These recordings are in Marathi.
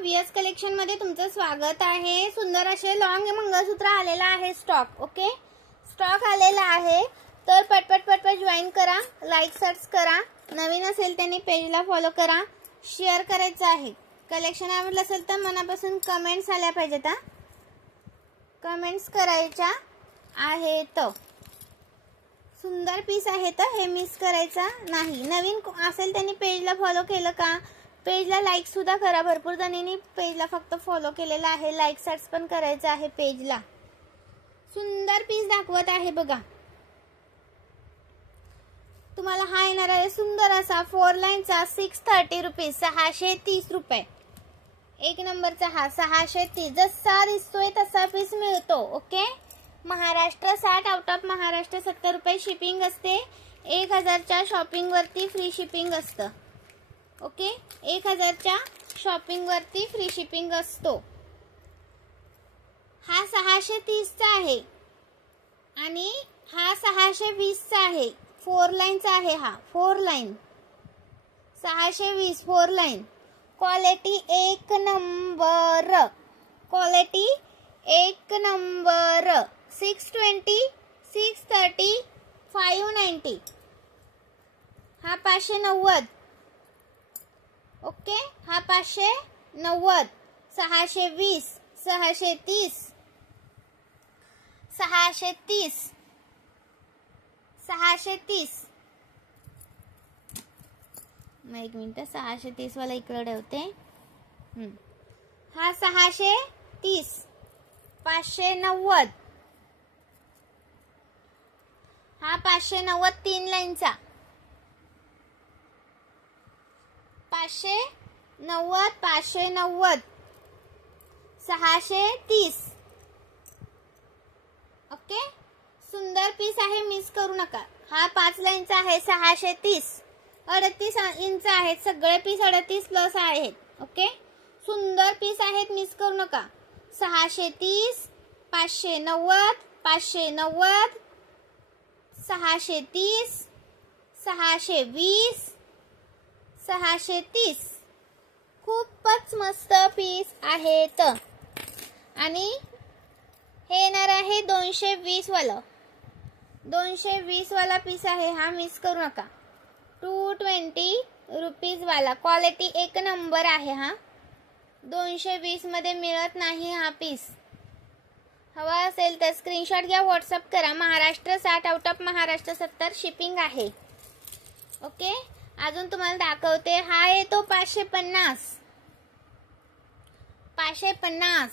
व्हीएस कलेक्शन मध्ये तुमचं स्वागत आहे। सुंदर असे लॉन्ग मंगळसूत्र आलेला आहे स्टॉक। ओके, स्टॉक आलेला आहे तर पटपट जॉईन करा, लाईक सर्च करा, नवीन असेल त्यांनी पेजला फॉलो करा, शेअर करायचं आहे। कलेक्शन आवडलं असेल तर मनापासून कमेंट्स आल्या पाहिजेत, कमेंट्स करायच्या आहेत। सुंदर पीस आहे तर हे मिस करायचा नाही। नवीन असेल त्यांनी पेजला फॉलो केलं का, पेजला लाईक सुद्धा करा। भरपूर जणांनी पेजला फक्त फॉलो केलेला आहे, लाईक सर्च पण करायचं आहे पेजला। सुंदर पीस दाखवत आहे बघा तुम्हाला। हा येणार आहे सुंदर असा 4 लाईनचा 630 रुपये, 630 रुपये। एक नंबरचा हा 630, जसा दिसतोय तसा पीस मिळतो। Okay, Maharashtra 60, out of Maharashtra 70 रुपये शिपिंग असते। 1000च्या शॉपिंग वरती फ्री शिपिंग असतं। ओके, 1000च्या शॉपिंग वरती फ्री शिपिंग असतो। हा 630 चा आहे आणि हा 620 चा आहे। 4 लाईनचा आहे हा, 4 लाईन 620 4 लाईन। क्वालिटी एक नंबर, क्वालिटी एक नंबर। 620, 630, 590। हा 590। ओके, हा 590, 620, 630, 630, 630। मग एक मिनिट, 630 वाला इकडे ठेवते। हा 630, 590, हा 590 3 लाईनचा, 590, 590, 630। ओके, सुंदर पीस आहे, मिस करू नका। हा 5 लाईनचा आहे, 630, 38 इंच आहेत सगळे पीस, 38 प्लस आहेत। ओके, सुंदर पीस आहेत, मिस करू नका। 630, 590, 590, 630, 620, 630। खूपच मस्त पीस आहेत आणि हे येणार आहे 220 वाला, 220 वाला पीस आहे हा, मिस करू नका। 220 रुपीज वाला, क्वालिटी एक नंबर आहे हा। 220 मध्ये मिळत नाही हा पीस। हवा असेल तर स्क्रीनशॉट घ्या, व्हॉट्सअप करा। Maharashtra 60, out of Maharashtra 70 shipping आहे। ओके, अजून तुम्हाला दाखवते। हा येतो 550, 550।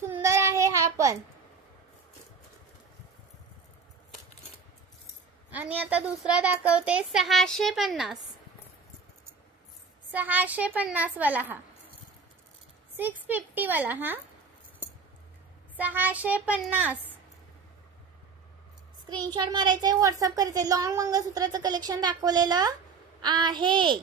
सुंदर आहे हा पण। आणि आता दुसरा दाखवते 650, 650 वाला हा, 650 वाला हा, 650। स्क्रीनशॉट मारायचे, व्हॉट्सअप करायचे। लॉन्ग मंगळसूत्राचं कलेक्शन दाखवलेलं आहे।